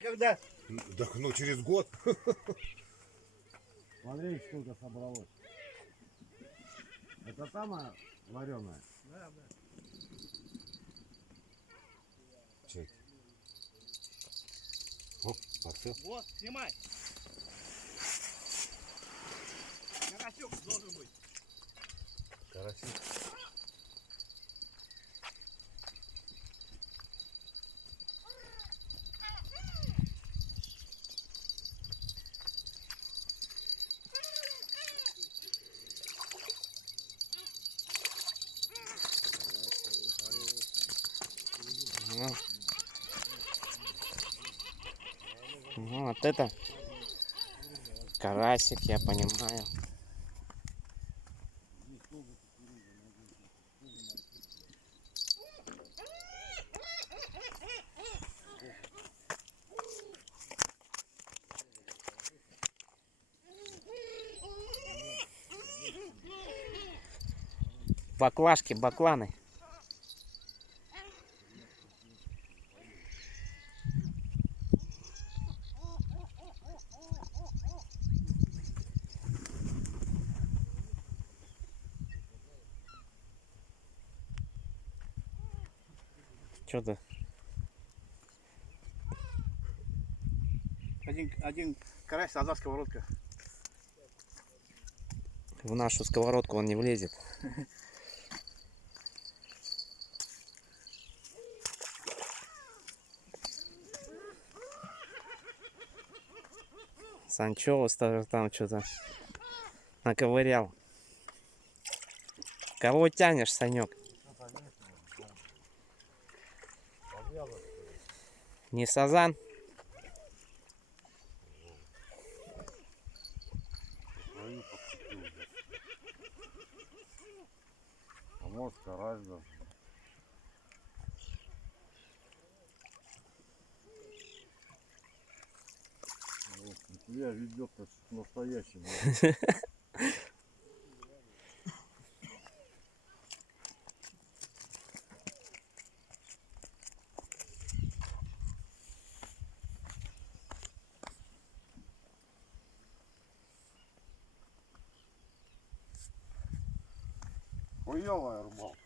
Когда? Так, ну через год. Смотри, сколько собралось. Это самая вареная? Да, да. Чек. Оп, подсел. Вот, снимай. Карасек должен быть. Карасик. Вот это карасик, я понимаю. Баклажки, бакланы. Что ты? Один карась, одна сковородка. В нашу сковородку он не влезет. Санчоус там что-то наковырял. Кого тянешь, Санек? Не сазан? А может карась даже. Я ведет настоящий. Хуёвая рыбалка.